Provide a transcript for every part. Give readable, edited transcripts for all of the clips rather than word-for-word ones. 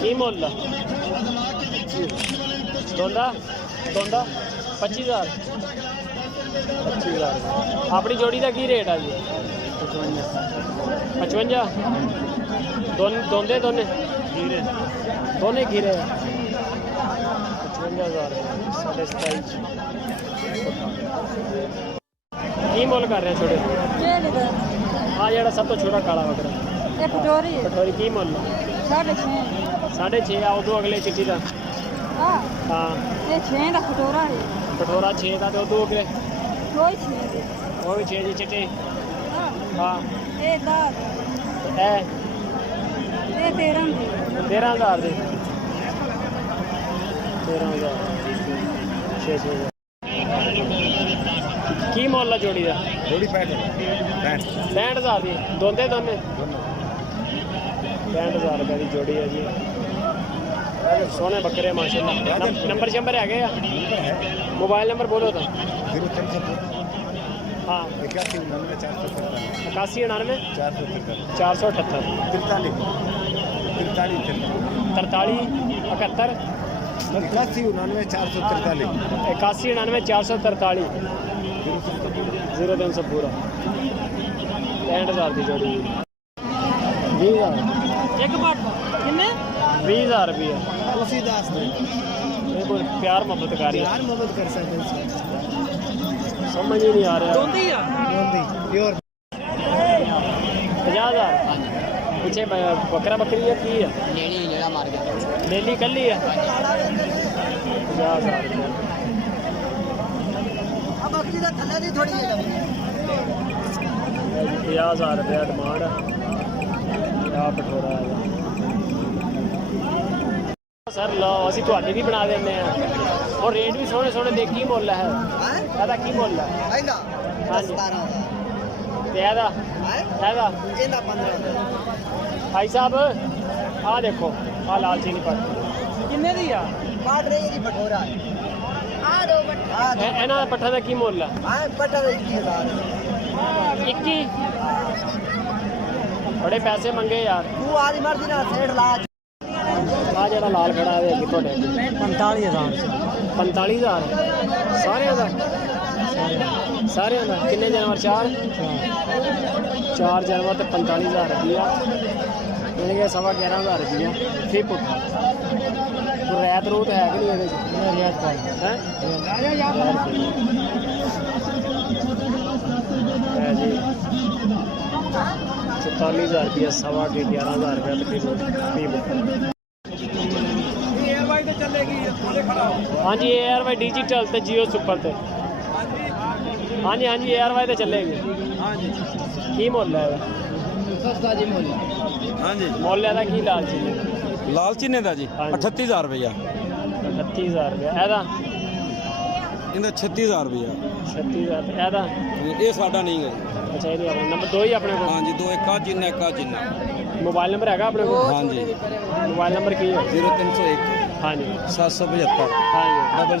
की मुल दोंदा दोंदा 25,000 25,000 अपनी जोड़ी का की रेट है जी 55 दोंदे दोने दोने गिरे 55,000 27,500 की मुल कर रहे छोटे हाँ जरा सब तो छोटा काला बकरा कटोरी की मुल 6.5 आओ तो अगले चिट्टी का हाँ कटोरा 6 का तो अगले वो भी 6 जी चिट्टे हाँ 13,000 दे 13,000 600 की मुल है जोड़ी का जोड़ी 65,000 दी दोंदे दोने 65,000 रुपये की जोड़ी है जी सोने बकरे माशाल्लाह नंबर शंबर है गया मोबाइल नंबर बोलो तो हाँ 81 99 478 43 71 81 99 443 0300 पूरा 65,000 की जोड़ी 20,000 एक बार कितने 20,000 रुपये उसी दास दे ये कोई प्यार मोहब्बत कर रही है यार मोहब्बत कर सकते हैं समझ ही नहीं आ रहा दोंदी प्योर 50,000 पीछे बकरा बकरी है की है लेनी जेड़ा मार गया लेली कली है 50,000 रुपये अब बकरी का थल्ले दी थोड़ी है 50,000 रुपया डिमांड क्या कठोरा है सर लो असी तुहाडी भी बना देने हैं और रेट भी सोहने सोहने दे की मुल है ਇਹਦਾ की मुल है ਇਹਦਾ हाँ जी 17,000 ਤੇ ਇਹਦਾ ਇਹਦਾ 15,000 भाई साहब आ देखो आ लाल चीनी पट किन्ने दी आ काट रही है बटोरा आ दो बटोरा ਇਹਨਾਂ ਦਾ ਪੱਠਾ ਦਾ ਕੀ ਮੁੱਲ ਹੈ आ बटोरा 21,000 21 बड़े पैसे मंगे यार तू आदी मर्जी ना सेठ ला ਆ ਜਿਹੜਾ ਲਾਲ ਖੜਾ ਹੈ ਕਿੱਥੋਂ ਲੈ 45,000 45,000 ਸਾਰਿਆਂ ਦਾ ਸਾਰਿਆਂ ਦਾ ਕਿੰਨੇ ਜਾਨਵਰ 4 ਜਾਨਵਰ ਤੇ 45,000 ਰੁਪਇਆ ਯਾਨੀ ਕਿ 11,500 ਰੁਪਇਆ ਫੀ ਪੁੱਠਾ ਕੋਈ ਰੈਤ ਰੂਤ ਹੈ ਕਿ ਨਹੀਂ ਇਹਦੇ ਚ ਰੈਤ ਹੈ ਹੈ ਜੀ 44,000 रुपया 11,500 रुपया तकरीबन हाँ जी एयर वाई डिजिटल ते जियो सुपर ते हाँ जी एयर वाई तो चलेगी की मुल है सस्ता जी मोली हाँ जी मुल है की लाल चीनी लाल चीने का जी हाँ जी। 38,000 रुपया 38,000 रुपया ਇਹਦਾ इनका 36,000 रुपया 36,000 ਇਹਦਾ ये साडा नहीं है ਅੱਛਾ ਇਹ ਨਹੀਂ ਆਪਣੇ ਨੰਬਰ 2 ही अपने को हाँ जी 2 एक का जिन्ना एक का जिन्ना मोबाइल नंबर है अपने को हाँ जी मोबाइल नंबर की है 0301 हाँ जी 775 हाँ जी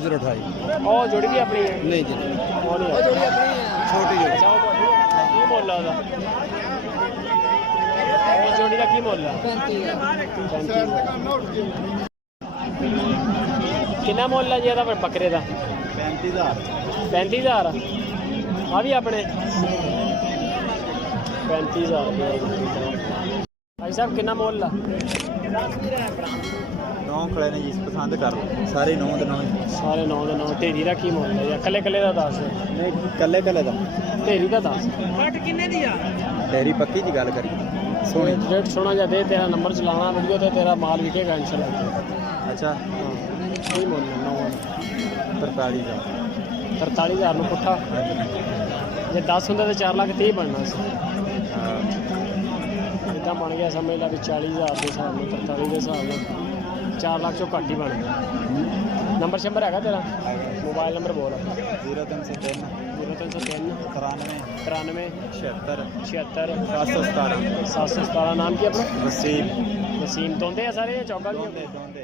0028 और जुड़ भी अपनी है नहीं जी ਉਹ ਨਹੀਂ ਹੈ छोटी जोड़ी ਅੱਛਾ ਉਹ ਤੁਹਾਡੀ ਕੀ ਮੁੱਲ ਆ ਉਹਦਾ ਉਹ ਜੋੜੀ ਦਾ ਕੀ ਮੁੱਲ ਆ 35,000 ਕਿੰਨਾ ਮੁੱਲ ਆ ਜੀ ਇਹਦਾ ਬੱਕਰੇ ਦਾ 35,000 ਆ ਵੀ ਆਪਣੇ 35,000 ਭਾਈ ਸਾਹਿਬ ਕਿੰਨਾ ਮੁੱਲ ਆ 9 खड़े ने जिस पसंद कर सारे 9 ਦੇ 9 ਸਾਰੇ 9 ਦੇ 9 ਢੇਰੀ ਦਾ ਕੀ ਮੁੱਲ ਹੈ ਜਾਂ ਕੱਲੇ ਕੱਲੇ ਦਾ ਦੱਸ ਨਹੀਂ ਕੱਲੇ ਕੱਲੇ ਦਾ ਢੇਰੀ ਦਾ ਦੱਸ ਡੈਰੀ ਪੱਕੀ ਦੀ ਗੱਲ ਕਰੀ ਸੋਹਣੀ ਰੇਟ ਸੋਹਣਾ ਜਿਹਾ ਦੇ ਤੇਰਾ ਨੰਬਰ ਚਲਾਉਣਾ ਵੀਡੀਓ ਤੇ ਤੇਰਾ ਮਾਲ ਵਿਕੇਗਾ ਇਨਸ਼ਾਅੱਲਾ ਅੱਛਾ ਕੀ ਮੁੱਲ ਹੈ 43,000 43,000 ਨੂੰ ਪੁੱਠਾ ਜੇ 10 ਹੁੰਦਾ ਤਾਂ 4,30,000 ਬਣਨਾ ਸੀ ਇੱਦਾਂ ਬਣ ਗਿਆ ਸਮਝ ਲਾ ਵੀ 40,000 ਦੇ ਹਿਸਾਬ ਨਾਲ 43 ਦੇ ਹਿਸਾਬ ਨਾਲ 4 ਲੱਖ ਚੋਂ ਘੱਟ ਹੀ ਬਣ ਗਿਆ ਨੰਬਰ ਸ਼ੰਬਰ ਹੈਗਾ ਤੇਰਾ मोबाइल नंबर बोल 0303 0303 93 76 76 717 717 नाम की अपना वसीम वसीम तोंदे है सारे चौका भी दोंदे